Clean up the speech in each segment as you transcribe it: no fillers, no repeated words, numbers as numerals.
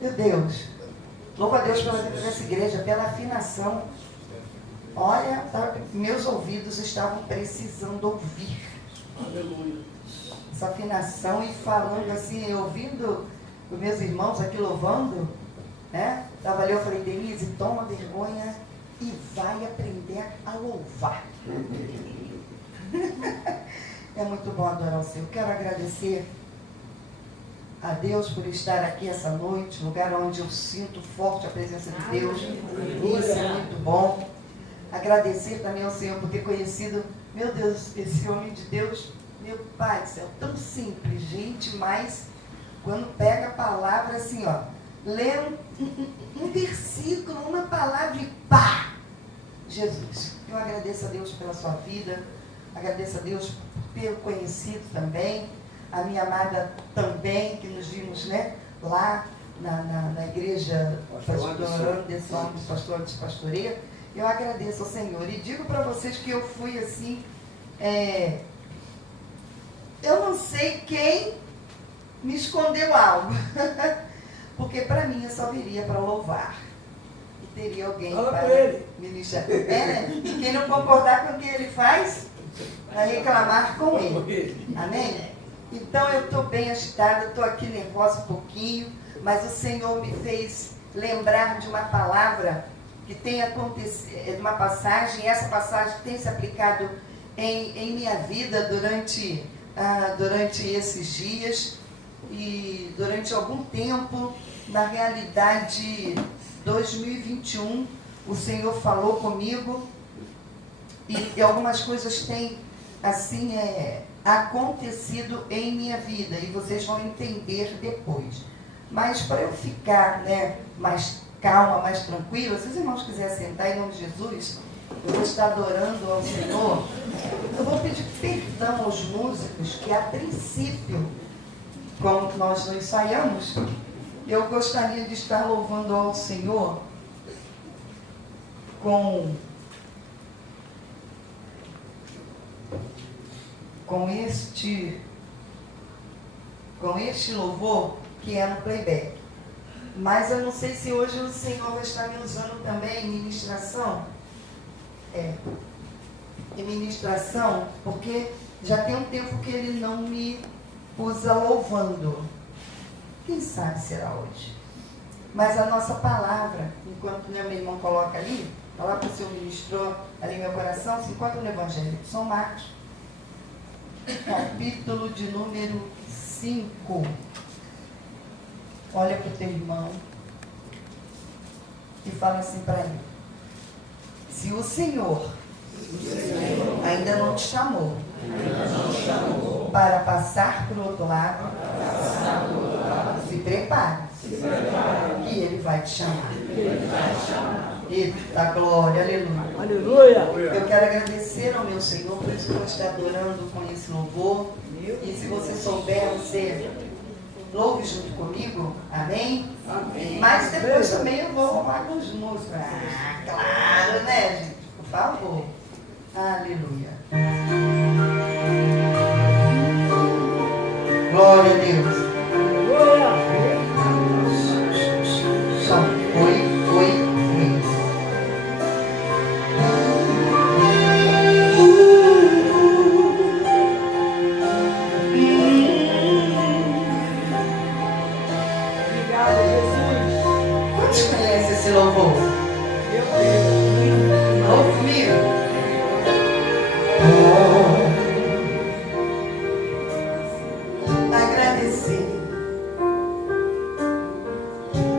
Meu Deus, louvo a Deus pela vida dessa igreja, pela afinação. Olha, meus ouvidos estavam precisando ouvir. Aleluia. Essa afinação e falando assim, ouvindo os meus irmãos aqui louvando, né? Estava ali, eu falei, Denise, toma vergonha e vai aprender a louvar. É muito bom adorar o Senhor. Quero agradecer a Deus por estar aqui essa noite, lugar onde eu sinto forte a presença de Deus. Isso é muito bom. Agradecer também ao Senhor por ter conhecido, meu Deus, esse homem de Deus, meu Pai do céu, tão simples, gente, mas quando pega a palavra assim, ó, lê um versículo, uma palavra e pá! Jesus. Eu agradeço a Deus pela sua vida, agradeço a Deus por ter conhecido também, a minha amada também, que nos vimos, né, lá na igreja Pastor Anderson, Pastor Anderson Pastoreia. Eu agradeço ao Senhor e digo para vocês que eu fui assim, eu não sei quem me escondeu algo, porque para mim eu só viria para louvar e teria alguém para ministrar. Né? E quem não concordar com o que ele faz, vai reclamar com ele. Amém? Então eu estou bem agitada, estou aqui nervosa um pouquinho, mas o Senhor me fez lembrar de uma palavra que tem acontecido, uma passagem, e essa passagem tem se aplicado em minha vida durante esses dias e durante algum tempo. Na realidade, 2021, o Senhor falou comigo e algumas coisas têm assim acontecido em minha vida e vocês vão entender depois. Mas para eu ficar, né, mais calma, mais tranquila, se os irmãos quiserem sentar em nome de Jesus, eu vou estar adorando ao Senhor. Eu vou pedir perdão aos músicos que a princípio, como nós não ensaiamos, eu gostaria de estar louvando ao Senhor com este louvor que é no playback. Mas eu não sei se hoje o Senhor vai estar me usando também em ministração. Em ministração, porque já tem um tempo que Ele não me usa louvando. Quem sabe será hoje. Mas a nossa palavra, enquanto meu irmão coloca ali, a palavra que o Senhor ministrou ali no meu coração, se encontra no Evangelho de São Marcos, capítulo de número 5. Olha para o teu irmão e fala assim para ele: se o Senhor ainda não te chamou para passar para o outro lado, se prepare, que Ele vai te chamar. Eita glória, aleluia. Aleluia. Eu quero agradecer ao meu Senhor por isso que eu vou estar adorando com esse louvor. E se você souber, você louve junto comigo, amém? Amém. Mas depois também eu vou arrumar com os músicos. Ah, claro, né, gente? Por favor. Aleluia. Glória a Deus. Só foi. Esse louvor. Ouve comigo. Agradecer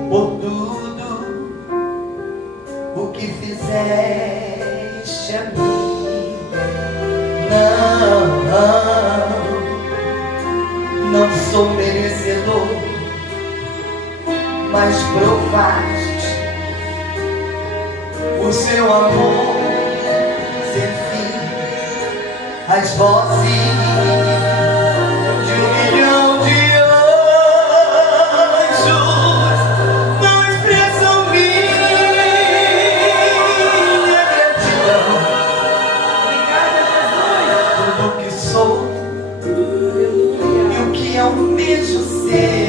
por tudo o que fizeste a mim. Não sou merecedor, mas provaste o seu amor sem fim. As vozes de 1 milhão de anjos não expressam minha gratidão. Tudo que sou e o que almejo ser.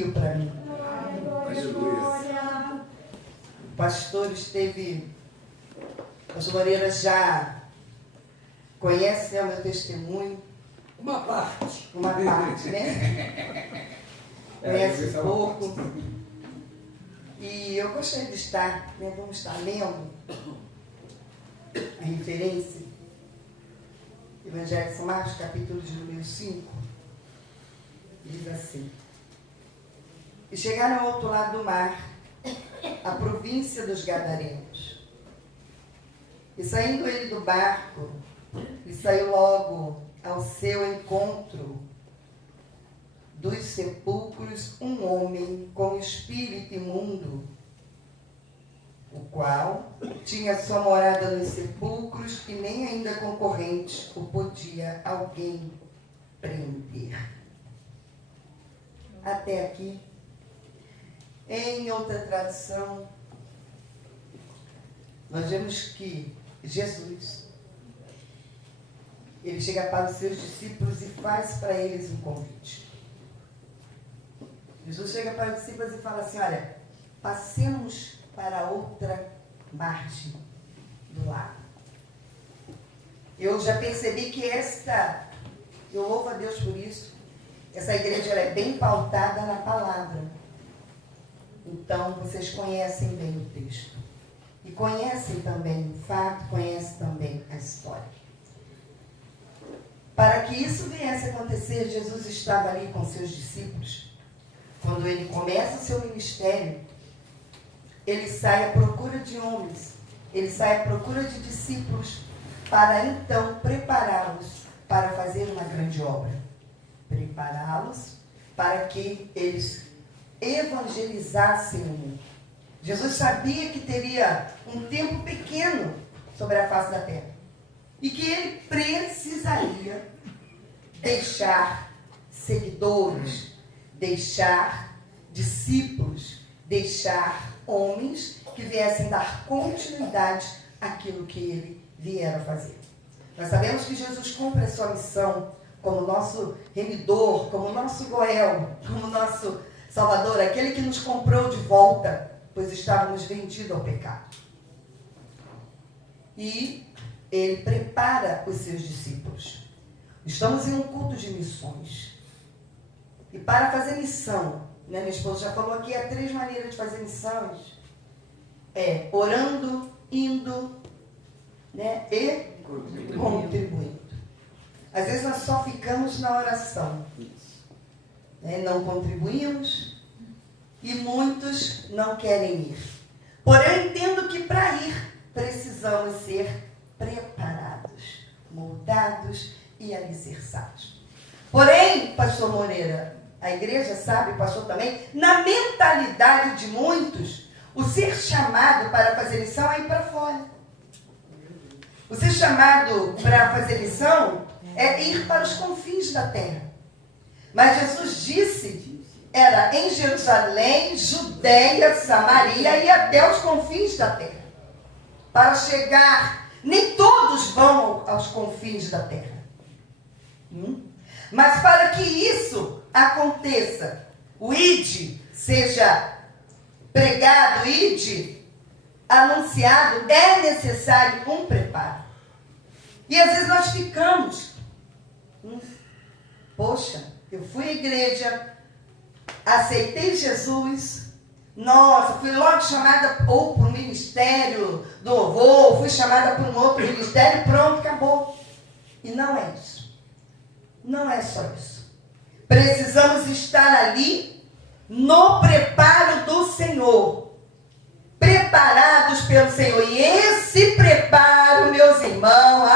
desafio para mim. O pastor esteve... O pastor Moreira já conhece, né, o meu testemunho. Uma parte, né? Conhece um pouco. E eu gostaria de estar, né, vamos estar lendo a referência. Evangelho de São Marcos, capítulo de número 5. Diz assim: E chegaram ao outro lado do mar, a província dos Gadarenos. E saindo ele do barco, e saiu logo ao seu encontro dos sepulcros um homem com espírito imundo, o qual tinha sua morada nos sepulcros e nem ainda concorrentes o podia alguém prender. Até aqui. Em outra tradução, nós vemos que Jesus, ele chega para os seus discípulos e faz para eles um convite. Jesus chega para os discípulos e fala assim: olha, passemos para outra margem do lago. Eu já percebi que eu louvo a Deus por isso, essa igreja ela é bem pautada na palavra. Então, vocês conhecem bem o texto. E conhecem também o fato, conhecem também a história. Para que isso viesse a acontecer, Jesus estava ali com seus discípulos. Quando ele começa o seu ministério, ele sai à procura de homens, ele sai à procura de discípulos, para então prepará-los para fazer uma grande obra. Prepará-los para que eles evangelizassem o mundo. Jesus sabia que teria um tempo pequeno sobre a face da terra e que ele precisaria deixar seguidores, deixar discípulos, deixar homens que viessem dar continuidade àquilo que ele viera a fazer. Nós sabemos que Jesus cumpre a sua missão como nosso remidor, como nosso Goel, como nosso Salvador, aquele que nos comprou de volta, pois estávamos vendidos ao pecado. E ele prepara os seus discípulos. Estamos em um culto de missões. E para fazer missão, né, minha esposa já falou aqui, há 3 maneiras de fazer missões. É orando, indo, né, e contribuindo. Às vezes nós só ficamos na oração. Né, não contribuímos e muitos não querem ir. Porém, eu entendo que para ir precisamos ser preparados, moldados e alicerçados. Porém, pastor Moreira, a igreja sabe, pastor também, na mentalidade de muitos, o ser chamado para fazer missão é ir para fora. O ser chamado para fazer missão é ir para os confins da terra. Mas Jesus disse, era em Jerusalém, Judeia, Samaria e até os confins da terra. Para chegar, nem todos vão aos confins da terra. Mas para que isso aconteça, o ide seja pregado, ide anunciado, é necessário um preparo. E às vezes nós ficamos, poxa, eu fui à igreja, aceitei Jesus, nossa, fui logo chamada ou para o ministério do louvor, fui chamada para um outro ministério, pronto, acabou. E não é isso. Não é só isso. Precisamos estar ali no preparo do Senhor. Preparados pelo Senhor. E esse preparo, meus irmãos,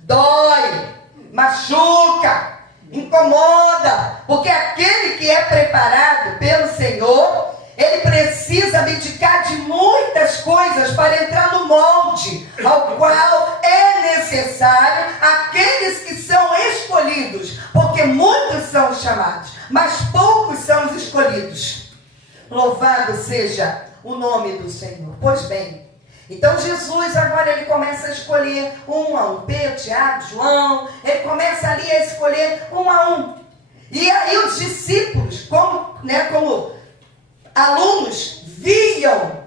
dói, machuca, incomoda, porque aquele que é preparado pelo Senhor, ele precisa abdicar de muitas coisas para entrar no molde ao qual é necessário aqueles que são escolhidos, porque muitos são chamados, mas poucos são os escolhidos. Louvado seja o nome do Senhor. Pois bem, então Jesus agora ele começa a escolher um a um, Pedro, Tiago, João, ele começa ali a escolher um a um. E aí os discípulos, como alunos, viam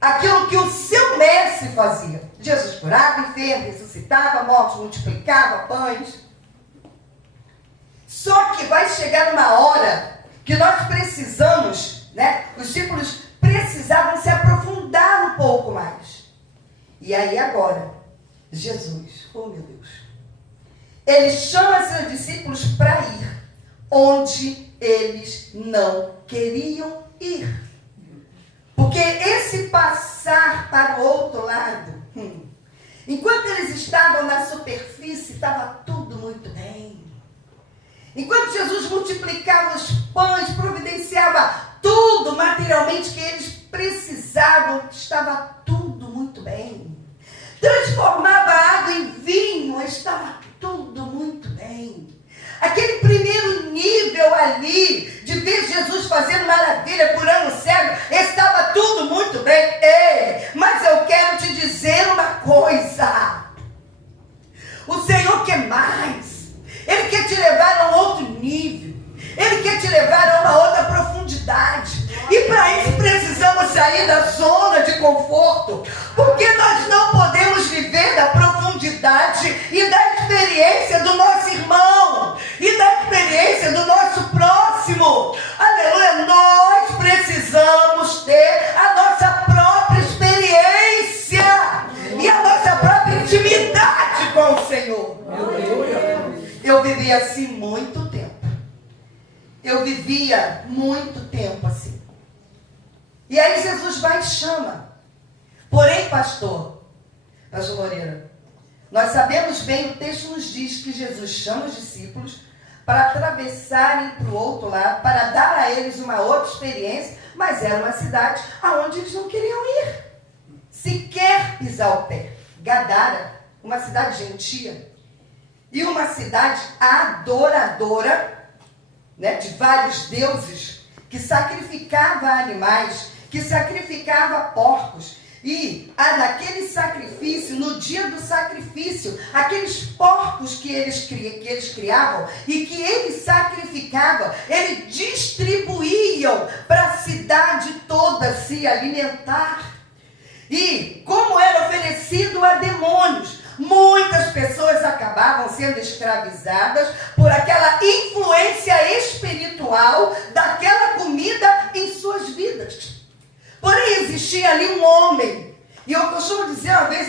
aquilo que o seu mestre fazia. Jesus curava enfermos, ressuscitava mortos, multiplicava pães. Só que vai chegar uma hora que nós precisamos, os discípulos precisavam se aprofundar um pouco mais. E aí agora, Jesus, oh meu Deus, ele chama seus discípulos para ir onde eles não queriam ir. Porque esse passar para o outro lado, enquanto eles estavam na superfície, estava tudo muito bem. Enquanto Jesus multiplicava os pães, providenciava tudo materialmente que eles precisavam, estava tudo muito bem. Transformava a água em vinho, estava tudo muito bem. Aquele primeiro nível ali, de ver Jesus fazendo maravilha, curando o cego, estava tudo muito bem. Ei, mas eu quero te dizer uma coisa. O Senhor quer mais. Ele quer te levar a um outro nível. Ele quer te levar a uma outra profundidade. E para isso precisamos sair da zona de conforto. Porque nós não podemos viver da profundidade e da experiência do nosso irmão. E da experiência do nosso próximo. Aleluia. Nós precisamos ter a nossa própria experiência. E a nossa própria intimidade com o Senhor. Eu vivi assim muito tempo. Eu vivia muito tempo assim. E aí Jesus vai e chama. Porém, pastor Moreira, nós sabemos bem, o texto nos diz que Jesus chama os discípulos para atravessarem para o outro lado, para dar a eles uma outra experiência, mas era uma cidade aonde eles não queriam ir. Sequer pisar o pé. Gadara, uma cidade gentia, e uma cidade adoradora, de vários deuses, que sacrificava animais, que sacrificava porcos. E naquele sacrifício, no dia do sacrifício, aqueles porcos que eles criavam e que eles sacrificavam, eles distribuíam para a cidade toda se alimentar. E como era oferecido a demônios, muitas pessoas acabavam sendo escravizadas por aquela influência espiritual daquela comida em suas vidas. Porém, existia ali um homem. E eu costumo dizer, uma vez,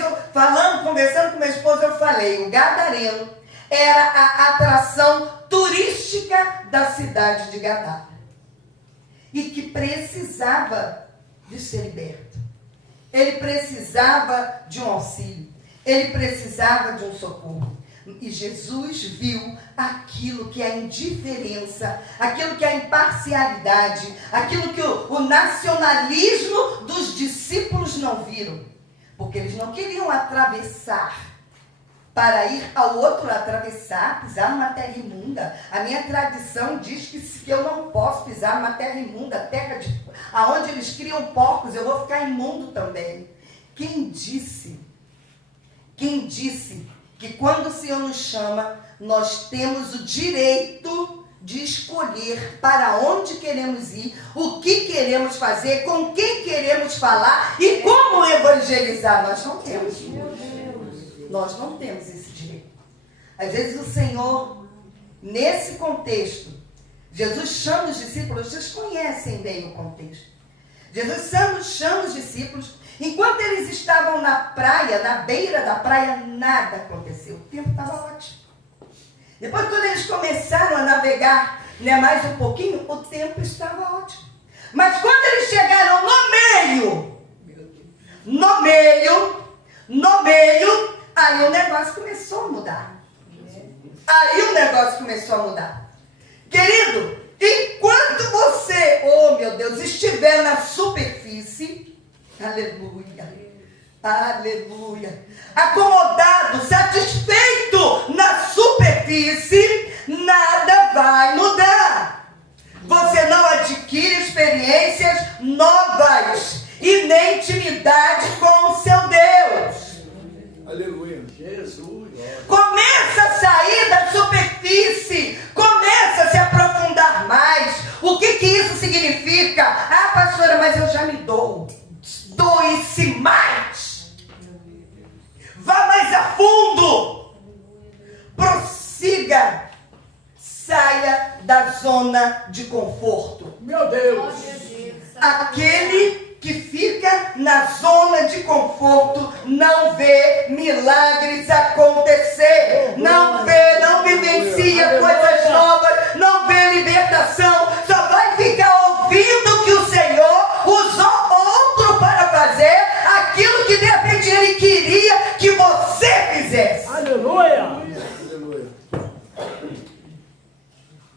conversando com minha esposa, eu falei, o Gadareno era a atração turística da cidade de Gadara. E que precisava de ser liberto. Ele precisava de um auxílio. Ele precisava de um socorro. E Jesus viu aquilo que é a indiferença, aquilo que é a imparcialidade, aquilo que o nacionalismo dos discípulos não viram. Porque eles não queriam atravessar para ir ao outro lado, atravessar, pisar numa terra imunda. A minha tradição diz que eu não posso pisar numa terra imunda, terra aonde eles criam porcos, eu vou ficar imundo também. Quem disse que quando o Senhor nos chama, nós temos o direito de escolher para onde queremos ir, o que queremos fazer, com quem queremos falar e como evangelizar? Nós não temos. Nós não temos esse direito. Às vezes o Senhor, nesse contexto, Jesus chama os discípulos, vocês conhecem bem o contexto. Jesus chama os discípulos, enquanto eles estavam na praia, na beira da praia, nada aconteceu. O tempo estava ótimo. Depois, quando eles começaram a navegar mais um pouquinho, o tempo estava ótimo. Mas quando eles chegaram no meio, aí o negócio começou a mudar. Querido, enquanto você, oh meu Deus, estiver na superfície, aleluia, acomodado, satisfeito na superfície, nada vai mudar. Você não adquire experiências novas e nem intimidade com o seu Deus. Aleluia, Jesus. Começa a sair da superfície, começa a se aprofundar isso significa, pastora, mas eu já me dou. Doe-se mais. Vá mais a fundo. Prossiga. Saia da zona de conforto. Meu Deus. Aquele que fica na zona de conforto não vê milagres acontecer. Não vivencia coisas novas, não vê libertação. Só vai ficar ouvindo que o Senhor usou outro para fazer aquilo que de repente Ele queria que você fizesse. Aleluia. Aleluia.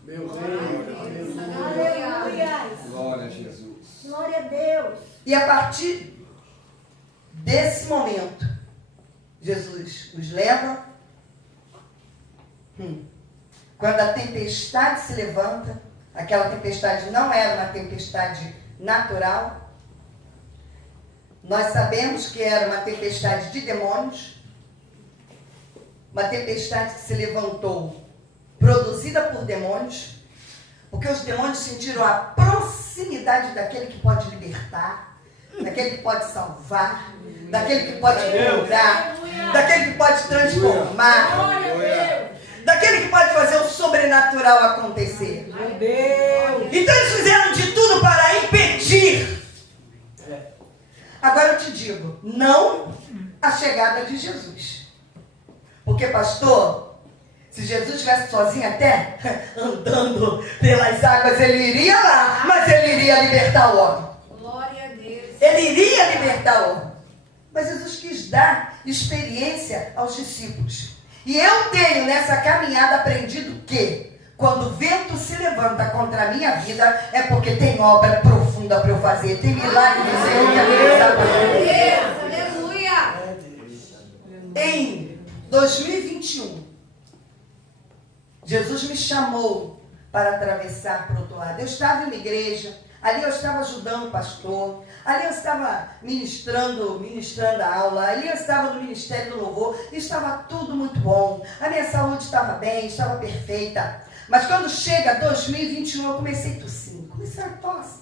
Meu Deus. Aleluia. Glória a Jesus. Glória a Deus. E a partir desse momento, Jesus os leva. Quando a tempestade se levanta, aquela tempestade não era uma tempestade natural. Nós sabemos que era uma tempestade de demônios. Uma tempestade que se levantou, produzida por demônios, porque os demônios sentiram a proximidade daquele que pode libertar, daquele que pode salvar, daquele que pode curar, daquele que pode transformar, daquele que pode fazer o sobrenatural acontecer. Então eles fizeram de tudo para impedir. Agora eu te digo, não a chegada de Jesus. Porque, pastor, se Jesus estivesse sozinho até, andando pelas águas, ele iria lá, mas ele iria libertar o homem. Glória a Deus. Ele iria libertar o homem. Mas Jesus quis dar experiência aos discípulos. E eu tenho nessa caminhada aprendido que, quando o vento se levanta contra a minha vida, é porque tem obra profunda para eu fazer. Tem milagre do Senhor que realizar para mim. Aleluia. Em 2021, Jesus me chamou para atravessar para o outro lado. Eu estava em uma igreja, ali eu estava ajudando o pastor, ali eu estava ministrando a aula, ali eu estava no Ministério do Louvor, estava tudo muito bom, a minha saúde estava bem, estava perfeita. Mas quando chega 2021, eu comecei tossindo, comecei a tosse,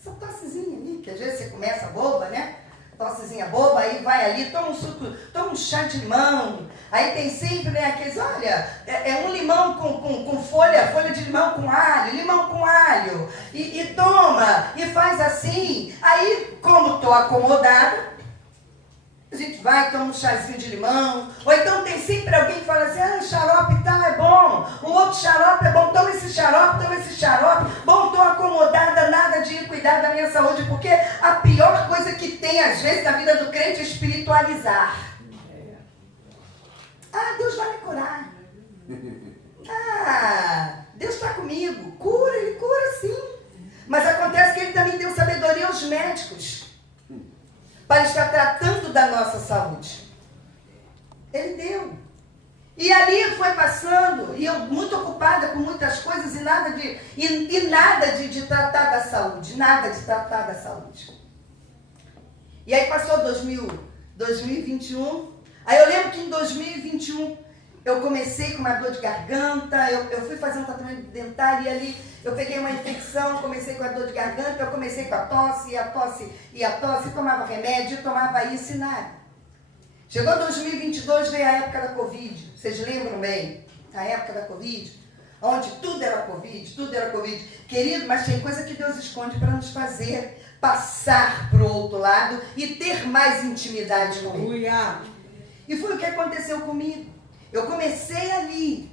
essa tossezinha ali, que às vezes você começa boba, né? Tossezinha boba, aí vai ali, toma um suco, toma um chá de limão. Aí tem sempre, né, aqueles, olha, é um limão com folha de limão com alho, e toma, e faz assim. Aí, como estou acomodada, a gente vai, toma um chazinho de limão, ou então tem sempre alguém que fala assim, xarope tal é bom, o outro xarope é bom, toma esse xarope, bom, estou acomodada, nada de ir cuidar da minha saúde, porque a pior coisa que tem às vezes na vida do crente é espiritualizar. Deus vai me curar. Deus está comigo, ele cura sim, mas acontece que ele também deu sabedoria aos médicos, para estar tratando da nossa saúde. Ele deu. E ali foi passando, e eu muito ocupada com muitas coisas, e nada de tratar da saúde, nada de tratar da saúde. E aí passou 2021, aí eu lembro que em 2021, eu comecei com uma dor de garganta, eu fui fazer um tratamento dentário e ali eu peguei uma infecção, comecei com a dor de garganta, eu comecei com a tosse, tomava remédio, tomava isso e nada. Chegou 2022, veio a época da Covid, vocês lembram bem? A época da Covid, onde tudo era Covid. Querido, mas tem coisa que Deus esconde para nos fazer passar para o outro lado e ter mais intimidade com Ele. E foi o que aconteceu comigo. Eu comecei ali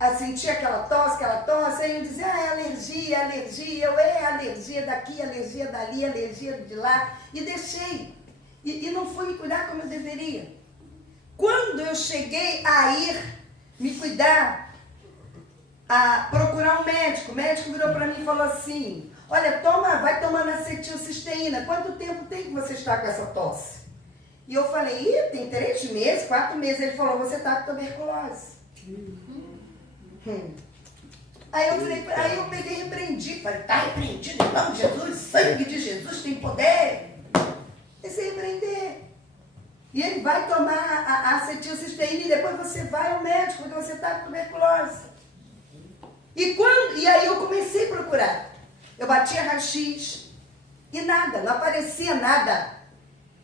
a sentir aquela tosse, aí eu dizia, é alergia, alergia daqui, alergia dali, alergia de lá, e deixei. E não fui me cuidar como eu deveria. Quando eu cheguei a ir me cuidar, a procurar um médico, o médico virou para mim e falou assim, olha, vai tomando acetilcisteína, quanto tempo tem que você está com essa tosse? E eu falei, tem 3 meses, 4 meses. Ele falou, você está com tuberculose. Aí eu peguei e repreendi. Falei, está repreendido em nome de Jesus, sangue de Jesus tem poder. Comecei a repreender. E ele vai tomar a acetilcisteína e depois você vai ao médico, porque você está com tuberculose. E aí eu comecei a procurar. Eu batia raio-x e nada, não aparecia nada.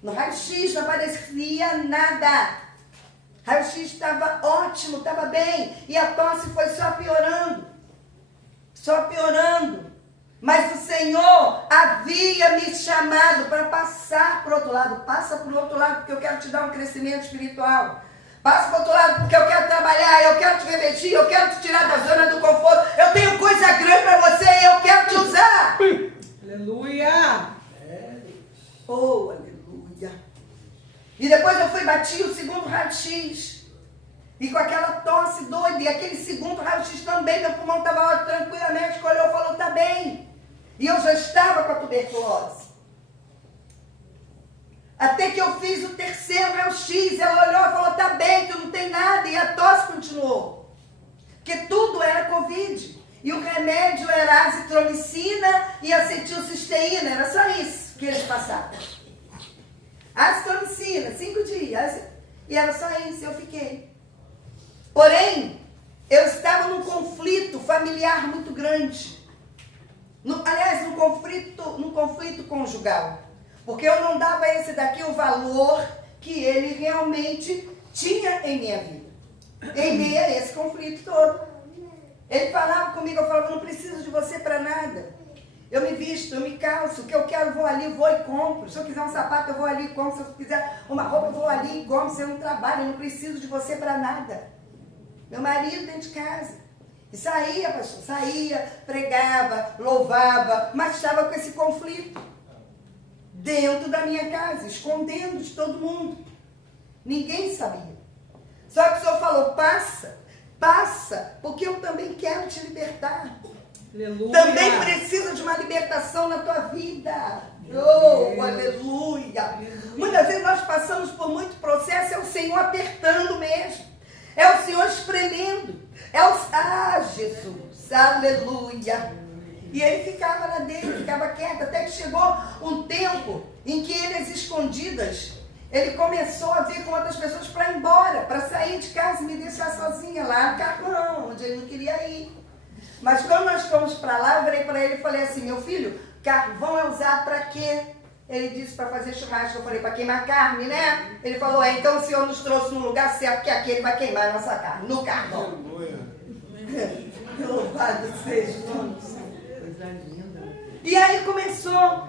No raio-x não aparecia nada. Raio-x estava ótimo, estava bem. E a tosse foi só piorando. Só piorando. Mas o Senhor havia me chamado para passar para o outro lado. Passa para o outro lado porque eu quero te dar um crescimento espiritual. Passa para o outro lado porque eu quero trabalhar, eu quero te revestir, eu quero te tirar da zona do conforto. Eu tenho coisa grande para você e eu quero te usar. Aleluia. Oh, aleluia. E depois eu fui bater o segundo raio-x. E com aquela tosse doida, e aquele segundo raio-x também, meu pulmão estava tranquilamente, olhou e falou, tá bem. E eu já estava com a tuberculose. Até que eu fiz o terceiro raio-x, ela olhou e falou, tá bem, tu não tem nada, e a tosse continuou. Porque tudo era Covid. E o remédio era azitromicina e acetilcisteína, era só isso que eles passavam. Azitromicina, 5 dias, e era só isso, eu fiquei. Porém, eu estava num conflito familiar muito grande. Aliás, num conflito conjugal. Porque eu não dava a esse daqui o valor que ele realmente tinha em minha vida. Em meio a esse conflito todo. Ele falava comigo, eu falava, não preciso de você para nada. Eu me visto, eu me calço, o que eu quero, vou ali, vou e compro. Se eu quiser um sapato, eu vou ali e compro. Se eu quiser uma roupa, eu vou ali e compro. Se eu não trabalho, eu não preciso de você para nada. Meu marido dentro de casa. E saía, pastor, saía, pregava, louvava, mas estava com esse conflito. Dentro da minha casa, escondendo de todo mundo. Ninguém sabia. Só que o Senhor falou, passa, porque eu também quero te libertar. Aleluia. Também preciso de uma libertação na tua vida. Oh, aleluia. Muitas vezes nós passamos por muito processo, é o Senhor apertando mesmo. É o Senhor espremendo. Jesus, aleluia. E ele ficava lá dentro, ficava quieto, até que chegou um tempo em que ele, às escondidas, ele começou a vir com outras pessoas para ir embora, para sair de casa e me deixar sozinha lá no carrão, onde ele não queria ir. Mas quando nós fomos para lá, eu virei para ele e falei assim, meu filho, carvão é usado para quê? Ele disse para fazer churrasco. Eu falei, para queimar carne, né? Ele falou, então o Senhor nos trouxe num lugar certo, que aqui ele vai queimar a nossa carne, no carvão. Louvado seja o nome do Senhor. Coisa linda. E aí começou.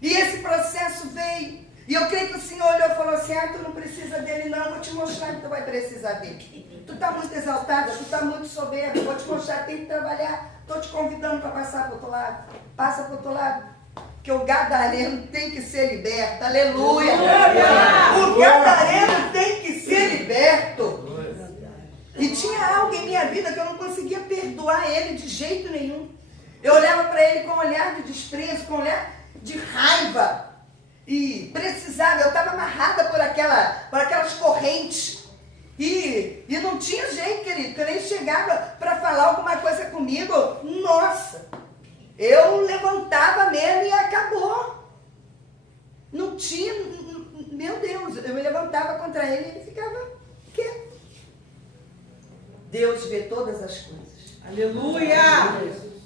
E esse processo veio. E eu creio que o Senhor olhou e falou assim, tu não precisa dele não, vou te mostrar que tu vai precisar dele. Tu está muito exaltada, tu está muito soberba, vou te mostrar que tem que trabalhar. Estou te convidando para passar para o outro lado. Passa para o outro lado. Que o gadareno tem que ser liberto. Aleluia! O gadareno tem que ser liberto. E tinha algo em minha vida que eu não conseguia perdoar ele de jeito nenhum. Eu olhava para ele com um olhar de desprezo, com um olhar de raiva. E precisava, eu estava amarrada por aquelas correntes. E não tinha jeito, querido, que eu nem chegava para falar alguma coisa comigo. Nossa! Eu levantava mesmo e acabou. Não tinha, meu Deus, eu me levantava contra ele e ele ficava quieto. Deus vê todas as coisas. Aleluia!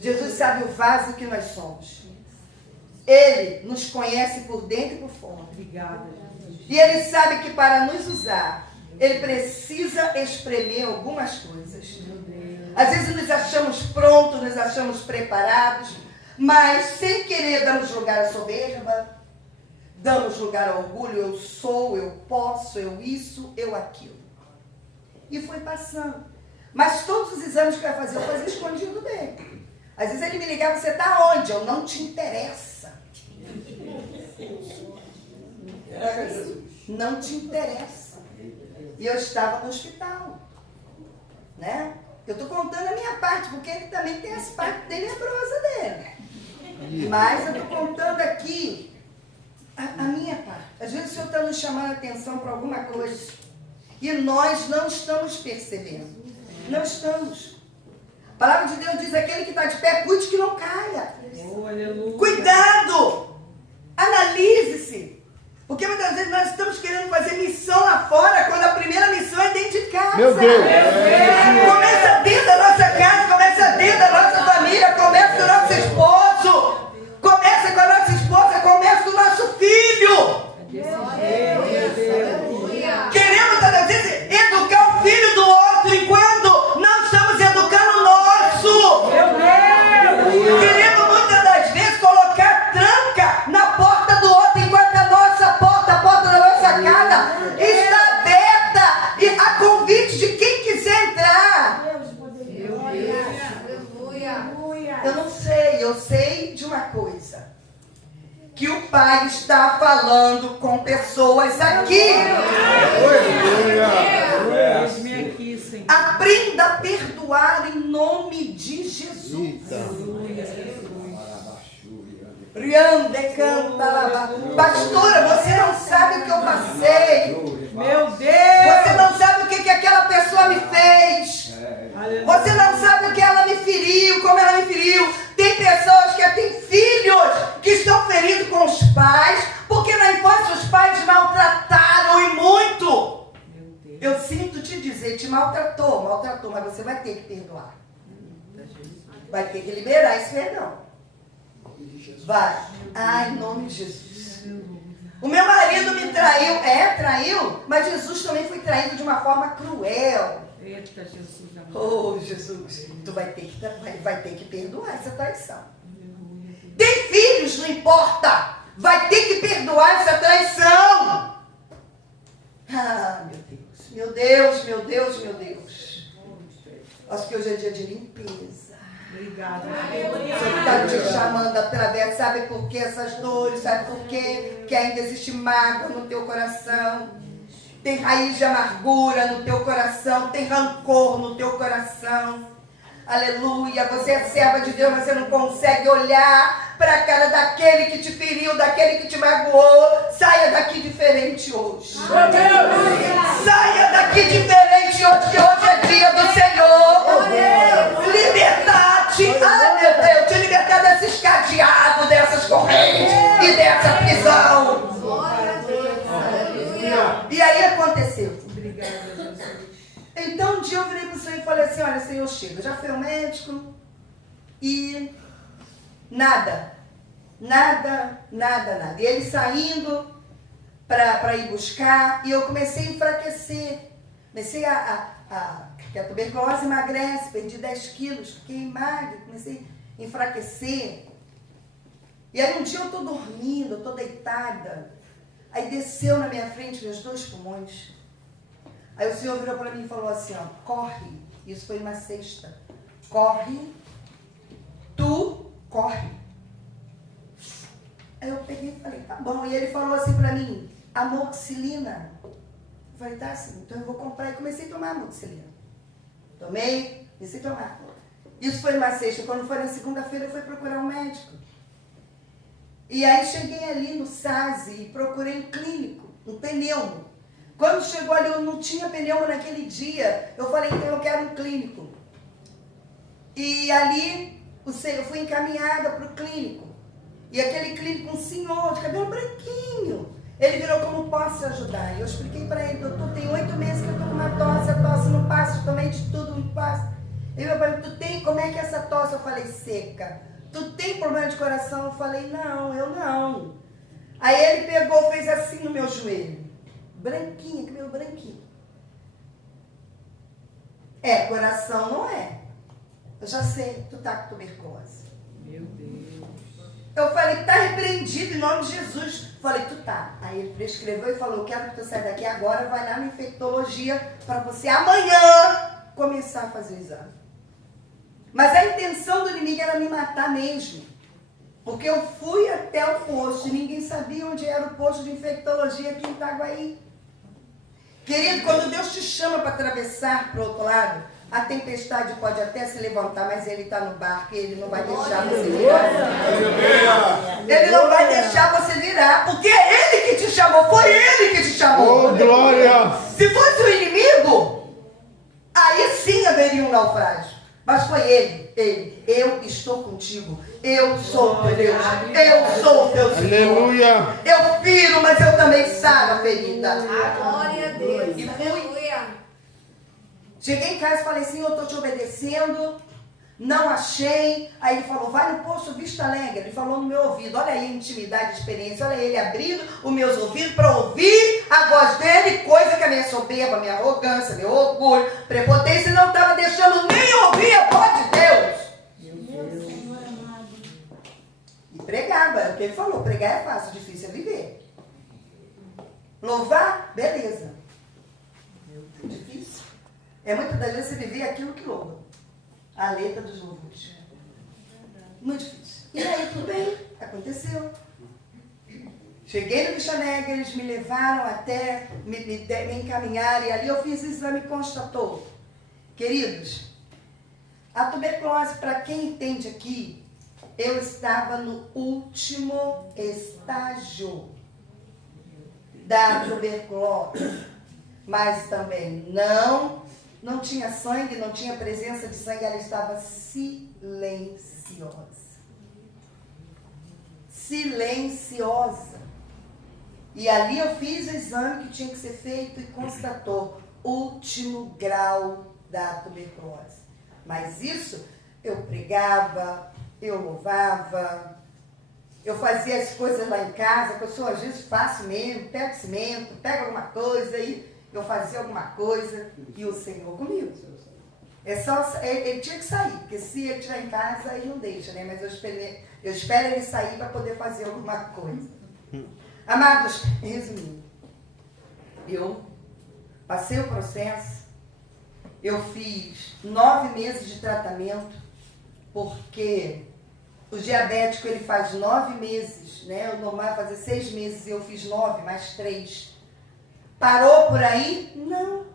Jesus sabe o vaso que nós somos. Ele nos conhece por dentro e por fora. Obrigada, Jesus. E ele sabe que para nos usar, ele precisa espremer algumas coisas. Às vezes nos achamos prontos, nos achamos preparados, mas sem querer damos lugar à soberba, damos lugar ao orgulho, eu sou, eu posso, eu isso, eu aquilo. E foi passando. Mas todos os exames que eu ia fazer, eu fazia escondido dele. Às vezes ele me ligava, você está onde? Eu, não te interessa. Não te interessa. E eu estava no hospital, né? Eu estou contando a minha parte, porque ele também tem as partes tenebrosas dele. Mas eu estou contando aqui a minha parte. Às vezes o Senhor está nos chamando a atenção para alguma coisa e nós não estamos percebendo. Não estamos. A palavra de Deus diz, aquele que está de pé, cuide que não caia. Oh, cuidado! Analise-se. Porque muitas vezes nós estamos querendo fazer missão lá fora, quando a primeira missão é dentro de casa. Meu Deus! Começa dentro da nossa casa, começa dentro da nossa família, começa com o nosso esposo. eu sei de uma coisa. Que o Pai está falando com pessoas aqui. Eis-me aqui, Senhor. Aprenda a perdoar em nome de Jesus. Pastora, você não sabe o que eu passei. Meu Deus. Você não sabe o que aquela pessoa me fez. Você não sabe o que ela me feriu, como ela me feriu. Tem pessoas que têm filhos que estão feridos com os pais, porque na infância os pais maltrataram e muito. Eu sinto te dizer, te maltratou, mas você vai ter que perdoar. Vai ter que liberar esse perdão. Vai. Ai, em nome de Jesus. O meu marido me traiu. Traiu, mas Jesus também foi traído de uma forma cruel. Eita, Jesus. Oh, Jesus. Tu vai ter que perdoar essa traição. Tem filhos, não importa. Vai ter que perdoar essa traição. Ah, meu Deus. Meu Deus, meu Deus, meu Deus. Acho que hoje é dia de limpeza. Obrigada. Você está te chamando através, sabe por que essas dores, sabe por quê? Que ainda existe mágoa no teu coração, tem raiz de amargura no teu coração, tem rancor no teu coração. Aleluia, você é serva de Deus, mas você não consegue olhar para a cara daquele que te feriu, daquele que te magoou. Saia daqui diferente hoje. Saia daqui diferente hoje, que hoje é dia do Senhor. Libertar-te, meu Deus, te libertar desses cadeados, dessas correntes e dessa prisão. E aí aconteceu. Então um dia eu virei para o Senhor e falei assim, olha Senhor, chega, já fui ao médico e nada. E ele saindo para ir buscar e eu comecei a enfraquecer. Comecei que a tuberculose emagrece, perdi 10 quilos, fiquei magra, comecei a enfraquecer. E aí um dia eu estou dormindo, eu estou deitada, aí desceu na minha frente meus 2 pulmões. Aí o Senhor virou para mim e falou assim, ó, corre, isso foi uma sexta, corre, tu corre. Aí eu peguei e falei, tá bom, e ele falou assim para mim, amoxicilina. Eu falei, tá assim, então eu vou comprar, e comecei a tomar amoxicilina. Tomei, comecei a tomar. Isso foi uma sexta, quando foi na segunda-feira eu fui procurar um médico. E aí cheguei ali no SASI e procurei um clínico, um pneumo. Quando chegou ali, eu não tinha pneumo naquele dia. Eu falei, então eu quero um clínico. E ali, eu fui encaminhada para o clínico. E aquele clínico, um senhor de cabelo branquinho, ele virou, como posso te ajudar? E eu expliquei para ele, doutor, tem 8 meses que eu estou com uma tosse, a tosse não passa, eu tomei de tudo, não passa. Ele falou, tu tem, como é que é essa tosse? Eu falei, seca. Tu tem problema de coração? Eu falei, não, eu não. Aí ele pegou, fez assim no meu joelho. Branquinho, cabelo branquinho. Coração não é. Eu já sei, tu tá com tuberculose. Meu Deus. Eu falei, tá repreendido em nome de Jesus. Falei, tu tá. Aí ele prescreveu e falou, quero que tu saia daqui agora, vai lá na infectologia para você amanhã começar a fazer o exame. Mas a intenção do inimigo era me matar mesmo. Porque eu fui até o posto e ninguém sabia onde era o posto de infectologia aqui em Itaguaí. Querido, quando Deus te chama para atravessar para o outro lado, a tempestade pode até se levantar, mas Ele está no barco e Ele não vai deixar você virar. Ele não vai deixar você virar, porque é Ele que te chamou, foi Ele que te chamou. Oh, glória! Se fosse o inimigo, aí sim haveria um naufrágio. Mas foi Ele. Eu estou contigo. Eu sou o teu Deus. Eu sou o teu Senhor. Aleluia! Eu firo, mas eu também saro a ferida. Glória a Deus. E fui. Aleluia. Cheguei em casa e falei, Senhor, eu estou te obedecendo. Não achei. Aí ele falou, vai no posto Vista Alegre. Ele falou no meu ouvido. Olha aí a intimidade, a experiência. Olha ele abrindo os meus ouvidos para ouvir a voz dele. Coisa que a minha soberba, minha arrogância, meu orgulho, prepotência não estava deixando nem ouvir a voz de Deus. E pregava. É o que ele falou. Pregar é fácil, difícil é viver. Louvar, beleza. Difícil. É muitas das vezes você viver aquilo que louva. A letra dos louvores. Muito difícil. tudo bem, aconteceu. Cheguei no Bichanegra, eles me levaram até, me encaminharam, e ali eu fiz o exame e constatou. Queridos, a tuberculose, para quem entende aqui, eu estava no último estágio da tuberculose, mas também não tinha sangue, não tinha presença de sangue, ela estava silenciosa. Silenciosa. E ali eu fiz o exame que tinha que ser feito e constatou último grau da tuberculose. Mas isso, eu pregava, eu louvava, eu fazia as coisas lá em casa, que eu sou às vezes faço mesmo, pego cimento, pego alguma coisa e eu fazia alguma coisa e o Senhor comigo. Ele tinha que sair, porque se ele estiver em casa, ele não deixa, né? Mas eu espero ele sair para poder fazer alguma coisa. Amados, resumindo, eu passei o processo, eu fiz 9 meses de tratamento, porque o diabético ele faz 9 meses, né? O normal é fazer 6 meses e eu fiz 9, mais 3. Parou por aí? Não.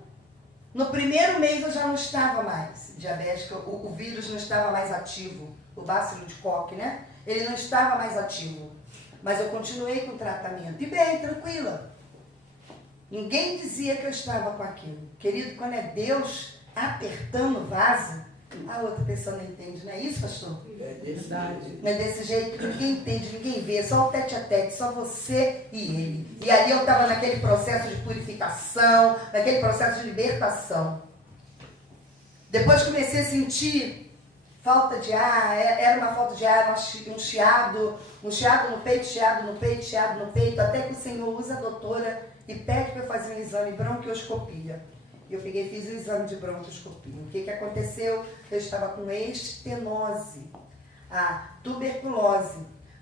No primeiro mês eu já não estava mais diabética, o vírus não estava mais ativo, o bacilo de Koch, né? Ele não estava mais ativo. Mas eu continuei com o tratamento. E bem, tranquila. Ninguém dizia que eu estava com aquilo. Querido, quando é Deus apertando o vaso, a outra pessoa não entende, não é isso, pastor? É verdade. Não é desse jeito que ninguém entende, ninguém vê, só o tete a tete, só você e ele. E ali eu estava naquele processo de purificação, naquele processo de libertação. Depois comecei a sentir falta de ar, era uma falta de ar, um chiado no peito, chiado no peito, chiado no peito, até que o Senhor usa a doutora e pede para eu fazer um exame de bronquioscopia. Eu peguei e fiz o exame de bronquioscopia. O que aconteceu? Eu estava com estenose, a tuberculose.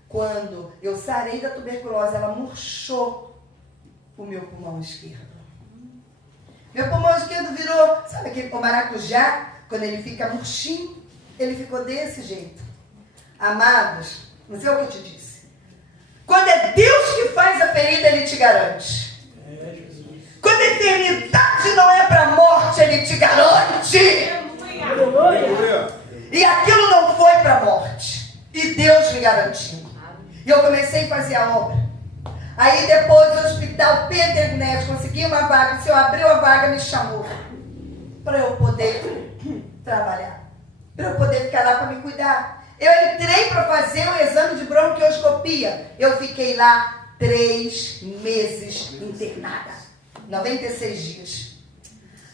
Quando eu sarei da tuberculose, ela murchou o meu pulmão esquerdo. Meu pulmão esquerdo virou, sabe aquele maracujá, quando ele fica murchinho? Ele ficou desse jeito. Amados, não sei o que eu te disse. Quando é Deus que faz a ferida, Ele te garante. Quando a eternidade não é para a morte, Ele te garante. E aquilo não foi para a morte. E Deus me garantiu. E eu comecei a fazer a obra. Aí depois o hospital Pedro Ernest consegui uma vaga. O Senhor abriu a vaga e me chamou para eu poder trabalhar. Para eu poder ficar lá para me cuidar. Eu entrei para fazer o exame de bronquioscopia. Eu fiquei lá 3 meses internada. 96 dias.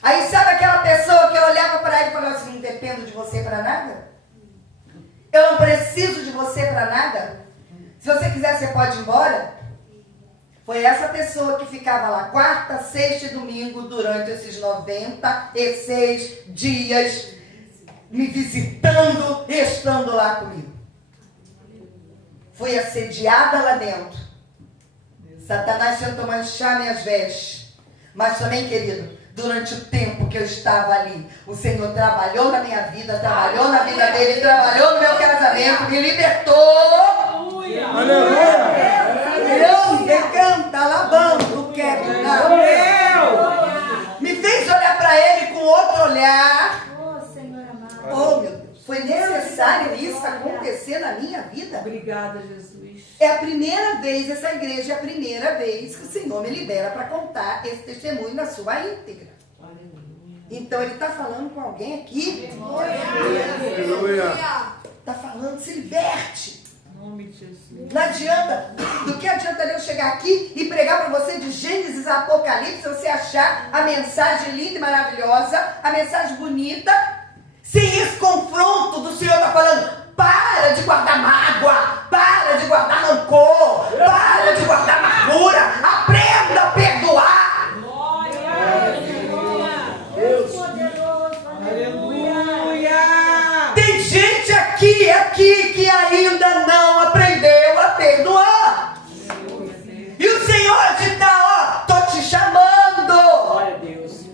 Aí sabe aquela pessoa que eu olhava para ela e falava assim, não dependo de você para nada? Eu não preciso de você para nada? Se você quiser, você pode ir embora? Foi essa pessoa que ficava lá quarta, sexta e domingo durante esses 96 dias me visitando, estando lá comigo. Fui assediada lá dentro. Satanás tentou manchar minhas vestes. Mas também, querido, durante o tempo que eu estava ali, o Senhor trabalhou na minha vida, trabalhou na vida dele, trabalhou no meu casamento, me libertou. Aleluia! Eu decanta, alabando, quero me fez olhar para ele com outro olhar. Oh, meu Deus, foi necessário isso acontecer na minha vida? Obrigada, Jesus. É a primeira vez, essa igreja é a primeira vez que o Senhor me libera para contar esse testemunho na sua íntegra. Aleluia. Então ele está falando com alguém aqui. Aleluia! Está falando, se liberte. Em nome de Jesus. Não adianta. Do que adianta eu chegar aqui e pregar para você de Gênesis a Apocalipse, se você achar a mensagem linda e maravilhosa, a mensagem bonita, sem esse confronto do Senhor está falando, para de guardar mágoa, para de guardar rancor, para de guardar amargura, aprenda a perdoar. Glória! Deus! Aleluia! Tem gente aqui que ainda não aprendeu a perdoar. E o Senhor está, tô te chamando. Glória a Deus!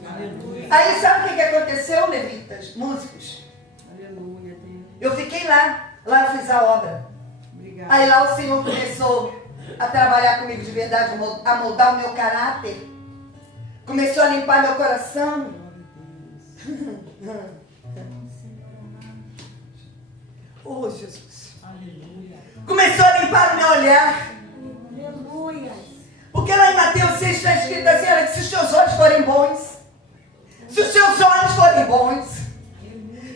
Aí sabe o que aconteceu, levitas, músicos? Aleluia, Deus. Eu fiquei lá eu fiz a obra. Aí lá o Senhor começou a trabalhar comigo de verdade, a moldar o meu caráter. Começou a limpar meu coração. Oh, Jesus. Começou a limpar o meu olhar. Porque lá em Mateus 6 está escrito assim, olha, se os teus olhos forem bons, se os teus olhos forem bons,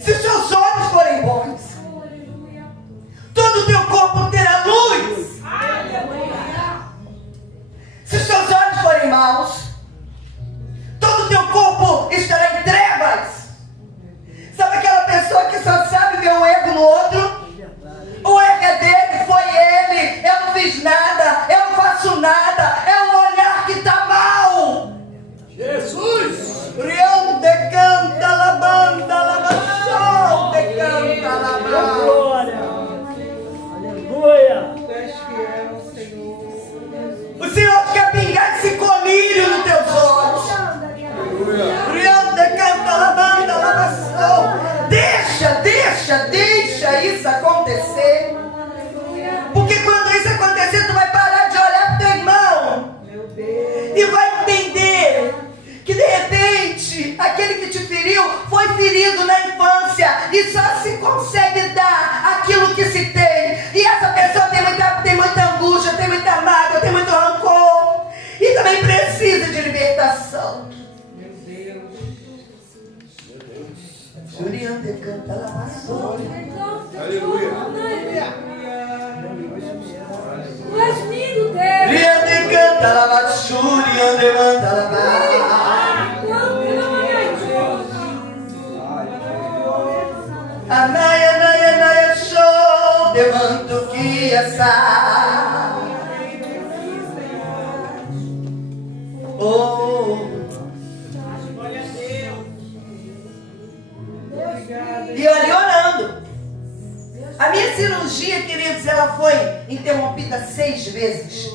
se os teus olhos forem bons, todo o teu corpo terá luz. Se os teus olhos forem maus, todo o teu corpo estará em trevas. Sabe aquela pessoa que só sabe ver o erro no outro? O erro é dele, foi ele. Eu não fiz nada, eu não faço nada. É um olhar que está mal. Jesus! Rion de canta la banda, la baixão de canta la banda. Glória! Aleluia! O Senhor quer pingar esse colírio nos teus olhos. Rion de canta la banda, la baixão. Deixa isso acontecer. Porque quando isso acontecer, tu vai parar de olhar para o teu irmão. E vai entender que de repente aquele que te feriu foi ferido na infância e só se consegue dar aquilo que se tem. E essa pessoa tem muita angústia, tem muita mágoa, tem muito rancor e também precisa de libertação. Meu Deus. Juliante canta la vassoura. Aleluia! Tu és lindo, Deus. Juliante canta la vassoura, ande manda la barra. Anaya, show, demanto que essa. Oh. E eu ali orando. A minha cirurgia, queridos, ela foi interrompida 6 vezes.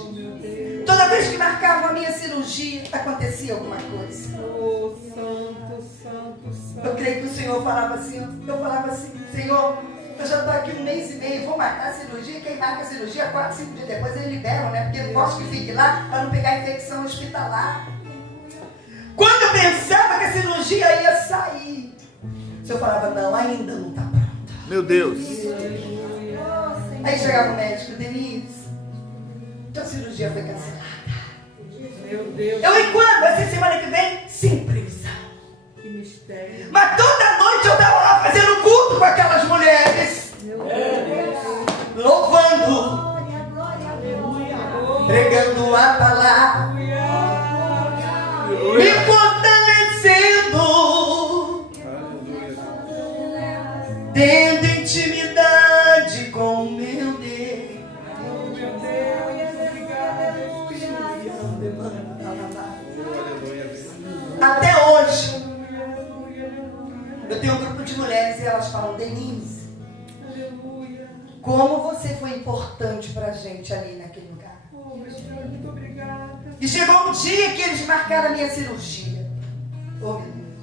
Toda vez que marcavam a minha cirurgia, acontecia alguma coisa. Oh, santo, santo, santo. Eu creio que o Senhor falava assim, eu falava assim, Senhor, eu já estou aqui 1 mês e meio, vou marcar a cirurgia. Quem marca a cirurgia, 4, 5 dias depois eles liberam, né? Porque eu não gosto que fique lá para não pegar infecção hospitalar. Quando eu pensava que a cirurgia ia sair, o Senhor falava, não, ainda não está pronta. Meu Deus! Aí chegava o médico, Denise, tua cirurgia foi cancelada. Meu Deus, Eu, e quando? Vai ser semana que vem? Sem previsão. que mistério. Mas toda noite eu estava lá fazendo culto com aquelas mulheres, Meu Deus. louvando, pregando a palavra, me fortalecendo, tendo intimidade com o meu Deus. Até hoje, eu tenho um grupo de mulheres e elas falam, Denise, como você foi importante pra gente ali naquele lugar. Oh, meu Senhor, muito obrigada. E chegou um dia que eles marcaram a minha cirurgia. Oh, meu Deus.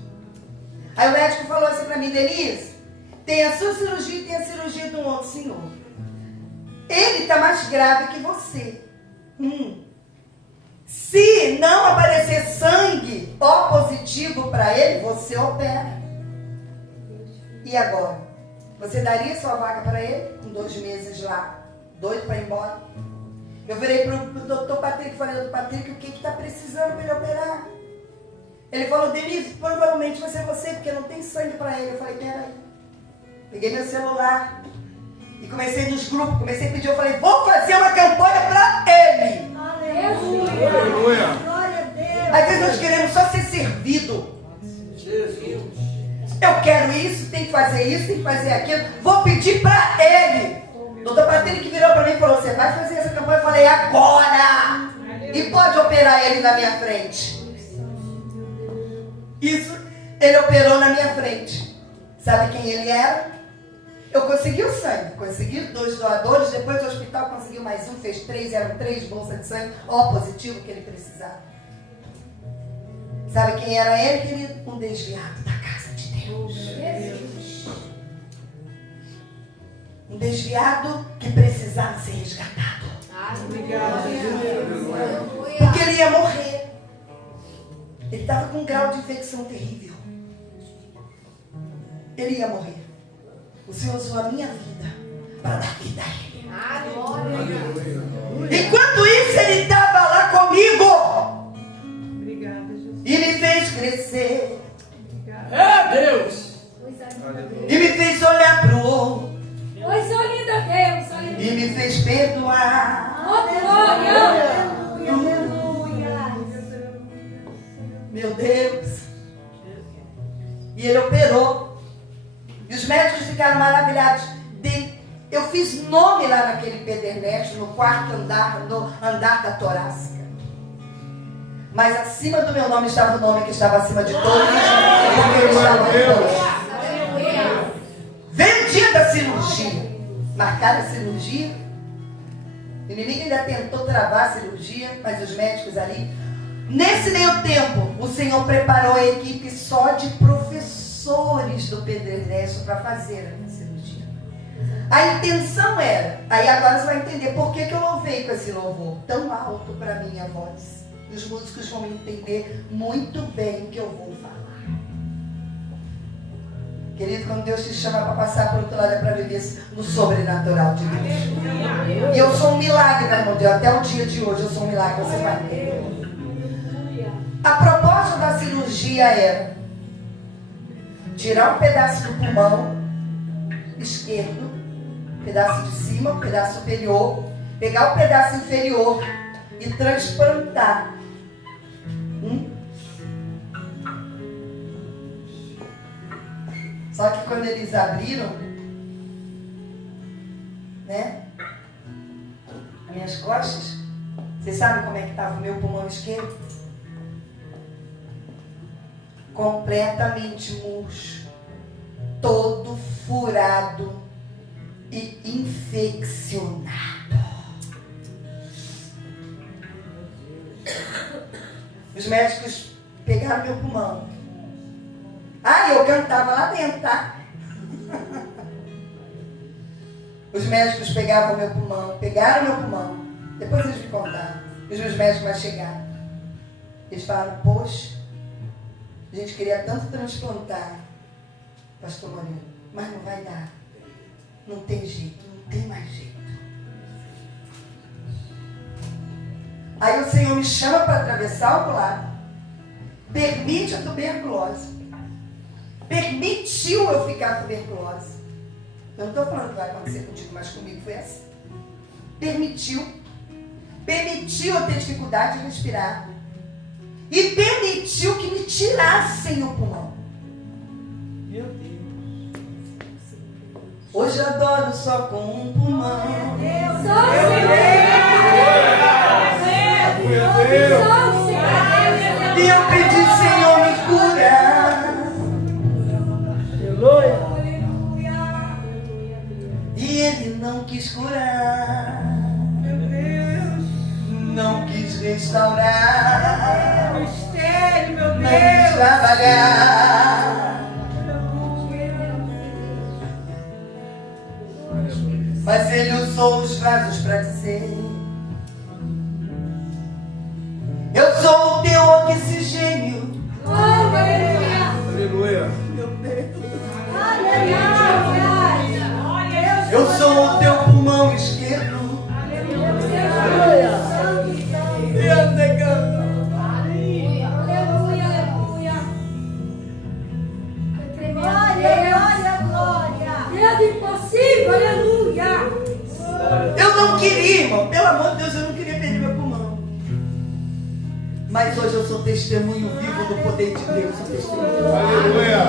Aí o médico falou assim pra mim, Denise, tem a sua cirurgia e tem a cirurgia de um outro senhor. Ele está mais grave que você. Se não aparecer sangue O positivo para ele, você opera. E agora? Você daria sua vaga para ele? Com 2 meses lá, doido para ir embora? Eu virei para o doutor Patrick e falei, doutor Patrick, o que está precisando para ele operar? Ele falou, Denise, provavelmente vai ser você, porque não tem sangue para ele. Eu falei, peraí. Peguei meu celular e comecei nos grupos, comecei a pedir, eu falei, vou fazer uma campanha para ele. Aleluia. Glória a Deus. Às vezes nós queremos só ser servido. Eu quero isso, tem que fazer isso, tem que fazer aquilo. Vou pedir para ele. Doutor Patrick virou para mim e falou, você vai fazer essa campanha? Eu falei, agora. E pode operar ele na minha frente. Isso, ele operou na minha frente. Sabe quem ele era? Eu consegui o sangue, consegui 2 doadores, depois do hospital conseguiu mais um, fez 3, eram 3 bolsas de sangue, O positivo que ele precisava. Sabe quem era ele, querido? Um desviado da casa de Deus. Um desviado que precisava ser Ele estava com um grau de infecção terrível. Ele ia morrer. O Senhor usou a minha vida para dar vida a ele. Enquanto isso, ele estava lá comigo. Obrigada, Jesus. E me fez crescer. Deus. E me fez olhar para o outro. Pois olha a Deus, olha. E me fez perdoar. Oh, glória. Meu Deus. E ele operou. E os médicos ficaram maravilhados. Eu fiz nome lá naquele Pederneste, no quarto andar, no andar da torácica. Mas acima do meu nome estava o nome que estava acima de todos. Porque eu estava todos. Veio o dia da cirurgia. Marcaram a cirurgia. O inimigo ainda tentou travar a cirurgia, mas os médicos ali. Nesse meio tempo, o Senhor preparou a equipe só de professores do Pederneste para fazer a minha cirurgia. A intenção era, aí agora você vai entender por que eu louvei com esse louvor tão alto para a minha voz. Os músicos vão entender muito bem o que eu vou falar. Querido, quando Deus te chama para passar por outro lado, é para viver no sobrenatural de Deus. E eu sou um milagre, meu irmão Deus. Até o dia de hoje eu sou um milagre, você vai entender. A proposta da cirurgia era tirar um pedaço do pulmão esquerdo, pedaço de cima, um pedaço superior, pegar o pedaço inferior e transplantar. Só que quando eles abriram, né, as minhas costas, vocês sabem como é que estava o meu pulmão esquerdo? Completamente murcho, todo furado e infeccionado. Os médicos pegaram meu pulmão. Eu cantava lá dentro, tá? Os médicos pegavam meu pulmão, pegaram meu pulmão. Depois eles me contaram. Os meus médicos mais chegaram. Eles falaram, poxa, a gente queria tanto transplantar, pastor Moreno, mas não vai dar. Não tem jeito, não tem mais jeito. Aí o Senhor me chama para atravessar o outro lado. Permite a tuberculose. Permitiu eu ficar tuberculose. Eu não estou falando que vai acontecer contigo, mas comigo foi assim. Permitiu eu ter dificuldade de respirar. E permitiu que me tirassem o pulmão. Meu Deus. Hoje eu adoro só com um pulmão. Só o Senhor. E eu pedi, Senhor, me curar. Aleluia. E Ele não quis curar. Meu Deus. Não quis restaurar. Mistério, meu Não quis trabalhar. Mas Ele usou os vasos para dizer: eu sou o teu oxigênio. Aleluia. Eu sou o teu pulmão esquerdo. Impossível, aleluia. Eu não queria, irmão. Pelo amor de Deus, eu não queria perder meu pulmão. Mas hoje eu sou testemunho vivo do poder de Deus. Sou testemunho. Aleluia.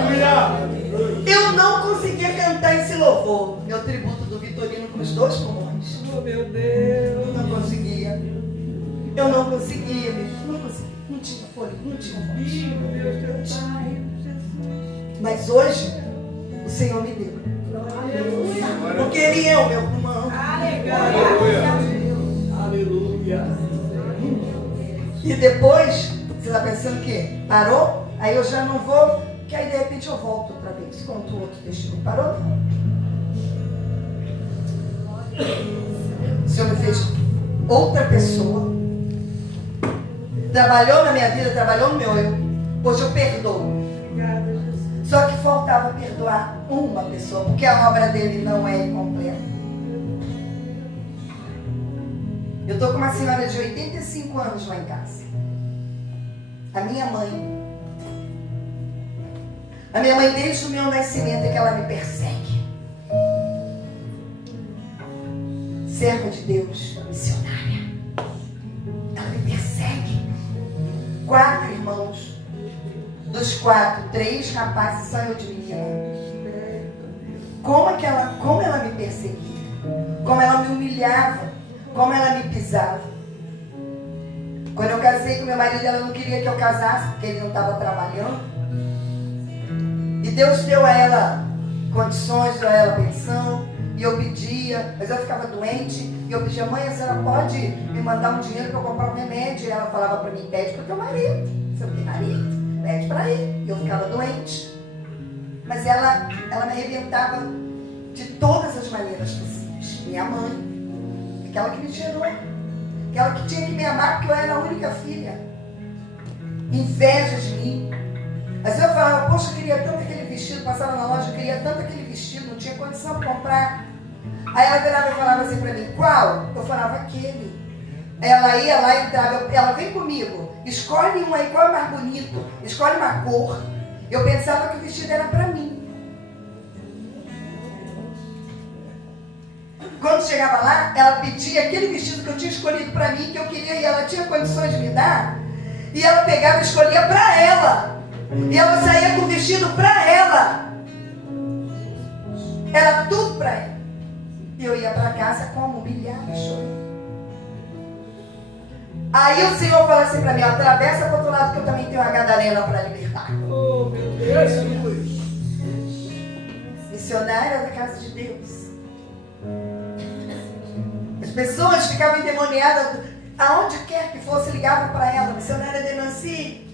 Eu não conseguia cantar esse louvor. Meu tributo do Vitorino com os dois pulmões. Oh, meu Deus. Eu não conseguia. Eu não conseguia, não conseguia. Não tinha fôlego, não tinha voz. Meu Deus, teu Pai. Jesus. Mas hoje, o Senhor me deu. Porque Ele é o meu pulmão. Aleluia. E depois, você está pensando o quê? Parou? Aí eu já não vou, que aí de repente eu volto outra vez. Conto outro testemunho. Parou? O Senhor me fez outra pessoa. Trabalhou na minha vida, trabalhou no meu eu. Hoje eu perdoo. Obrigada, Jesus. Só que faltava perdoar uma pessoa, porque a obra dele não é incompleta. Eu estou com uma senhora de 85 anos lá em casa. A minha mãe, desde o meu nascimento, é que ela me persegue. Serva de Deus, missionária. Ela me persegue. 4 irmãos. Dos 4, 3 rapazes, só eu de menina. Como ela me perseguia. Como ela me humilhava. Como ela me pisava. Quando eu casei com meu marido, ela não queria que eu casasse, porque ele não estava trabalhando. E Deus deu a ela condições, deu a ela pensão. E eu pedia, mas eu ficava doente. E eu pedia, mãe, a senhora pode me mandar um dinheiro para eu comprar um remédio? E ela falava para mim, pede para o teu marido. Você não tem marido? Pede para ele. E eu ficava doente. Mas ela me arrebentava de todas as maneiras possíveis. Minha mãe. Aquela que me gerou. Aquela que tinha que me amar porque eu era a única filha. Inveja de mim. Mas eu falava, poxa, eu queria tanto aquele vestido. Passava na loja, eu queria tanto aquele vestido. Não tinha condição de comprar. Aí ela virava e falava assim pra mim, qual? Eu falava, aquele. Ela ia lá, entrava. Ela, vem comigo. Escolhe um aí, qual é mais bonito? Escolhe uma cor. Eu pensava que o vestido era pra mim. Quando chegava lá, ela pedia aquele vestido que eu tinha escolhido para mim, que eu queria, e ela tinha condições de me dar. E ela pegava e escolhia para ela. E ela saía com o vestido para ela. Era tudo para ela. E eu ia para casa como? Humilhada, chorando. Aí o Senhor falou assim para mim, atravessa para o outro lado que eu também tenho uma gadarena para libertar. Oh, meu Deus. Missionária da casa de Deus. As pessoas ficavam endemoniadas, aonde quer que fosse, ligavam para ela, missionária denuncie.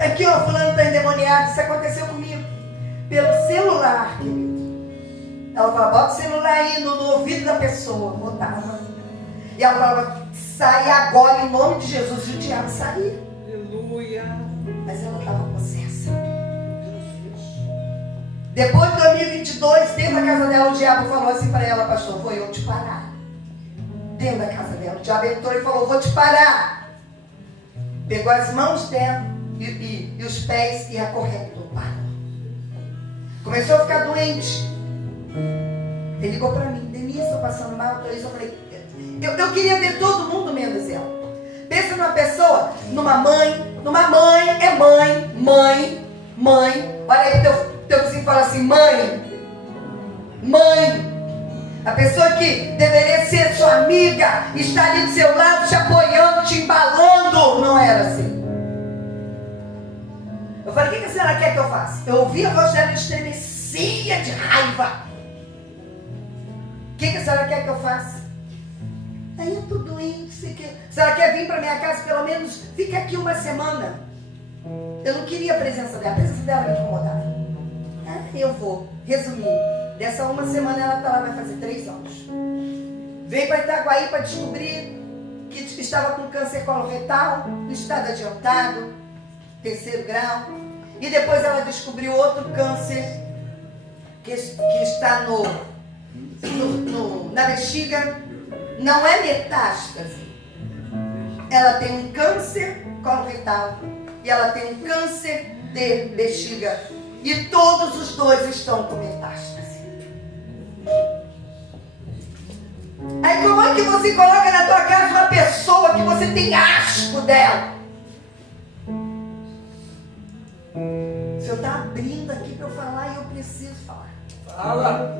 Aqui, ó, fulano está endemoniado, isso aconteceu comigo. Pelo celular, querido. Ela falava, bota o celular aí no ouvido da pessoa. Botava. E ela falava, sai agora em nome de Jesus. E o diabo saía. Aleluia. Mas ela estava possessa. Depois de 2022, dentro da casa dela, o diabo falou assim para ela, pastor, vou eu te parar. Dentro da casa dela, o diabo entrou e falou, vou te parar. Pegou as mãos dela e os pés e acorrentou. Parou. Começou a ficar doente. Ele ligou para mim, Denise, estou passando mal. Eu falei, eu queria ver todo mundo menos ela. Pensa numa pessoa, numa mãe, é mãe. Olha aí, teu vizinho fala assim, mãe. A pessoa que deveria ser sua amiga, está ali do seu lado, te apoiando, te embalando. Não era assim. Eu falei, o que a senhora quer que eu faça? Eu ouvi a voz dela e estremecia de raiva. O que a senhora quer que eu faça? Aí eu estou doente, a senhora quer vir para minha casa, pelo menos fica aqui uma semana. Eu não queria a presença dela me incomodava. Eu vou, resumindo, dessa uma semana ela está lá, vai fazer 3 anos. Veio para Itaguaí para descobrir que estava com câncer coloretal, no estado adiantado, 3º grau. E depois ela descobriu outro câncer que está na bexiga. Não é metástase. Ela tem um câncer coloretal e ela tem um câncer de bexiga. E todos os dois estão com metástase. Aí como é que você coloca na tua casa uma pessoa que você tem asco dela? O Senhor está abrindo aqui para eu falar e eu preciso falar. Fala.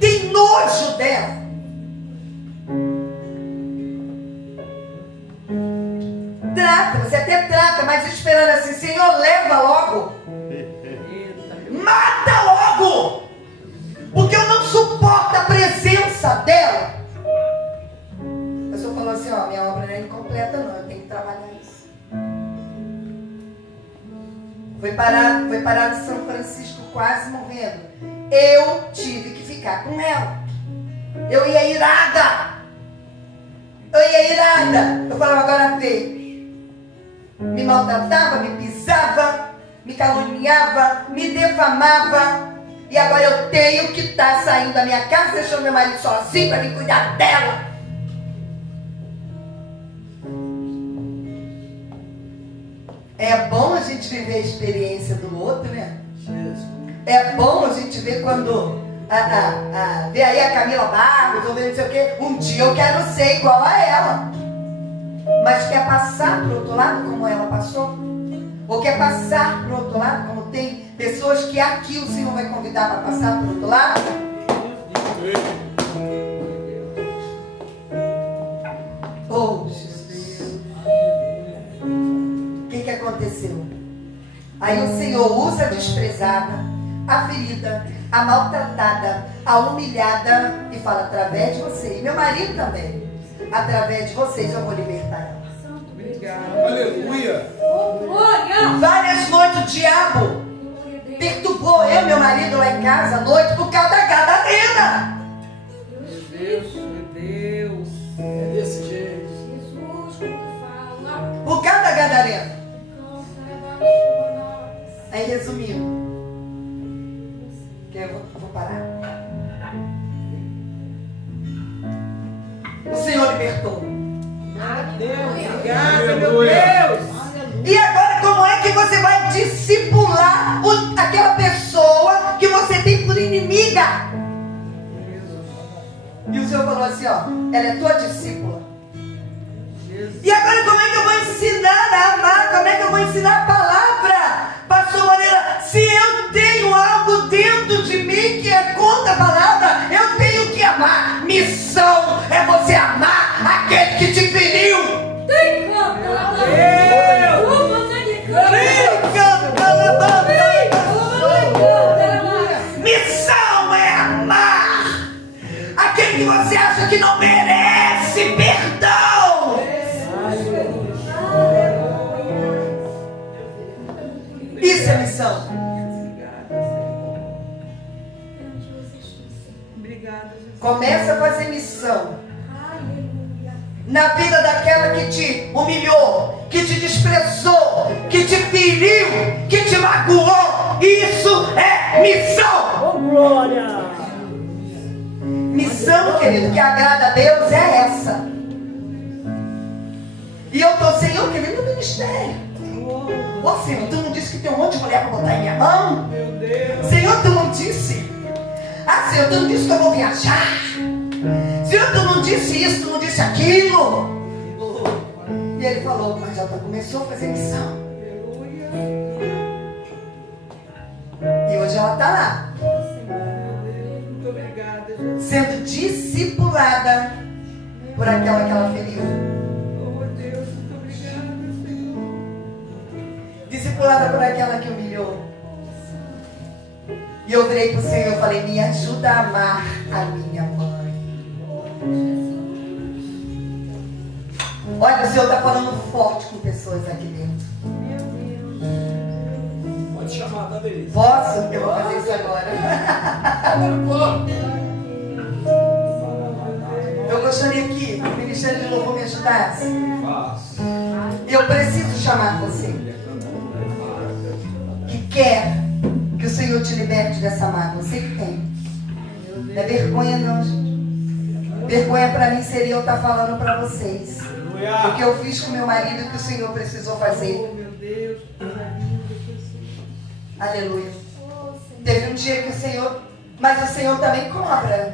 Tem nojo dela. Trata, você até trata, mas esperando assim, Senhor, leva logo. Mata logo! Porque eu não suporto a presença dela. O Senhor falou assim, ó, minha obra não é incompleta não, eu tenho que trabalhar isso. Foi parar em São Francisco quase morrendo. Eu tive que ficar com ela. Eu ia irada. Eu falava, agora vê. me maltratava, me pisava, me caluniava, me defamava. E agora eu tenho que estar saindo da minha casa, deixando meu marido sozinho para me cuidar dela. É bom a gente viver a experiência do outro, né? É bom a gente ver quando vê aí a Camila Barros, ou vê não sei o quê. Um dia eu quero ser igual a ela. Mas quer passar para o outro lado como ela passou? Ou quer passar para o outro lado como tem pessoas que aqui o Senhor vai convidar para passar para o outro lado? Oh, Jesus. O que aconteceu? Aí o Senhor usa a desprezada, a ferida, a maltratada, a humilhada e fala: através de você, e meu marido também, através de vocês eu vou libertar ela. Obrigada. Aleluia. Glória. Várias noites o diabo perturbou eu e meu marido lá em casa à noite por causa da gadarena. Meu Deus, meu Deus. É desse jeito. Jesus, quando fala. Por causa da gadarena. Aí resumindo, que eu vou parar. O Senhor libertou. Obrigada, meu Deus. E agora como é que você vai discipular aquela pessoa que você tem por inimiga? E o Senhor falou assim, ó, ela é tua discípula. E agora como é que eu vou ensinar a amar? Como é que eu vou ensinar a palavra? Pastor Moreira, se eu tenho algo dentro de mim que é contra a palavra, eu tenho que amar. Missão é você amar aquele que te feriu. Tem canta lá. Missão é amar aquele que você acha que não merece perdão. Isso é missão. Obrigada, Jesus. Começa a fazer missão na vida daquela que te humilhou, que te desprezou, que te feriu, que te magoou. Isso é missão. Oh, glória. Missão, querido, que agrada a Deus é essa. E eu estou, Senhor, querido, no ministério. Ô Senhor, tu não disse que tem um monte de mulher para botar em minha mão? Meu Deus. Senhor, tu não disse. Ah, Senhor, tu não disse que eu vou viajar. Senhor, tu não disse isso, tu não disse aquilo. E ele falou, mas já começou a fazer missão. E hoje ela está lá, Muito obrigada, Jesus. sendo discipulada por aquela que ela feriu. Oh, Deus, muito obrigada, Senhor. Discipulada por aquela que humilhou. E eu virei para o Senhor e falei, me ajuda a amar a minha mãe. Olha, o Senhor está falando forte com pessoas aqui dentro. Pode chamar, tá beleza. Posso? Eu vou fazer isso agora. Eu gostaria que o Ministério de Louvor me ajudasse. Eu preciso chamar você que quer que o Senhor te liberte dessa mágoa. Você que tem. Não é vergonha não, gente. Vergonha para mim seria eu estar falando para vocês o que eu fiz com meu marido e o que o Senhor precisou fazer. Oh, meu Deus, coisa linda, Jesus. Aleluia. Teve um dia que o Senhor, mas o Senhor também cobra,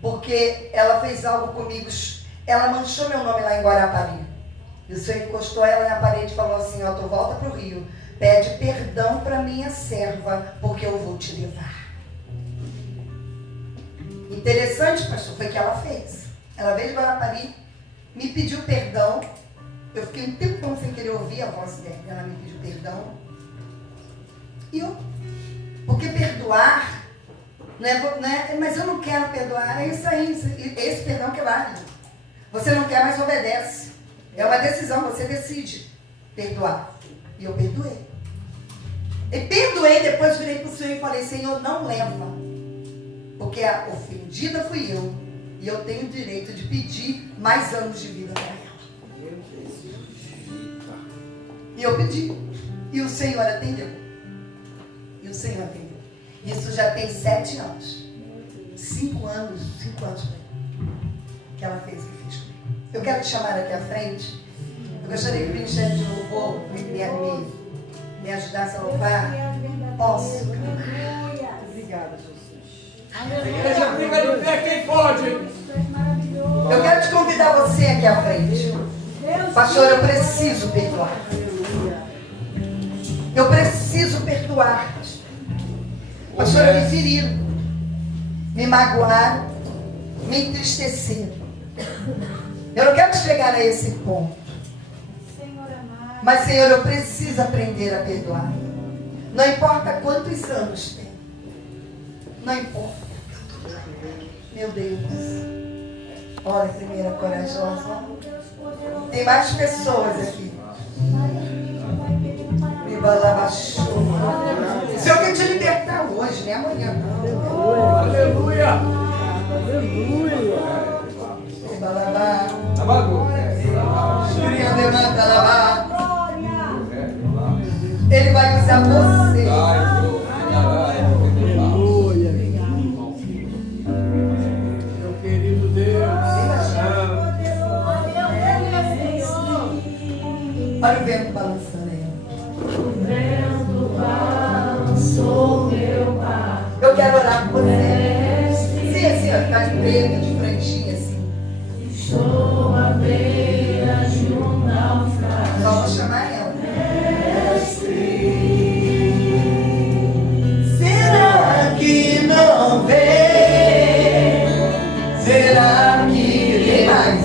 porque ela fez algo comigo, ela manchou meu nome lá em Guarapari. E o Senhor encostou ela na parede e falou assim, ó, tu volta para o Rio, pede perdão para minha serva, porque eu vou te levar. Interessante, pastor, foi o que ela fez. Ela veio de Guarapari, me pediu perdão. Eu fiquei um tempo sem querer ouvir a voz dela. Ela me pediu perdão. E eu, porque perdoar, não é, mas eu não quero perdoar. É isso aí, esse perdão que vale. Você não quer, mas obedece. É uma decisão, você decide perdoar. E eu perdoei. E perdoei, depois virei para o Senhor e falei, Senhor, não leva. Porque a ofendida fui eu. E eu tenho o direito de pedir mais anos de vida para ela. E eu pedi. E o Senhor atendeu. E o Senhor atendeu. Isso já tem 7 anos. 5 anos que ela fez o que fez comigo. Eu quero te chamar aqui à frente. Eu gostaria que o Ministério de Louvor me ajudasse a louvar. Posso? Obrigada, Jesus. Igreja fica de pé, quem pode? Eu quero te convidar você aqui à frente. Pastor, eu preciso perdoar. Eu preciso perdoar. Pastor, me feriram, me magoaram, me entristeceram. Eu não quero chegar a esse ponto. Mas, Senhor, eu preciso aprender a perdoar. Não importa quantos anos tem. Não importa. Meu Deus. Olha, primeira corajosa. Tem mais pessoas aqui. Me balabachou. Se eu quero te libertar hoje, nem amanhã. Aleluia. Me balabá. Ele vai usar você. Aleluia. Meu querido Deus. Olha o vento balançando aí. Eu quero orar por você. Sim, assim, ó, ficar de preto, de franjinha, assim. Estou à beira de um naufrágio. Só vou chamar ela. Será que não vê? Será que Quem mais?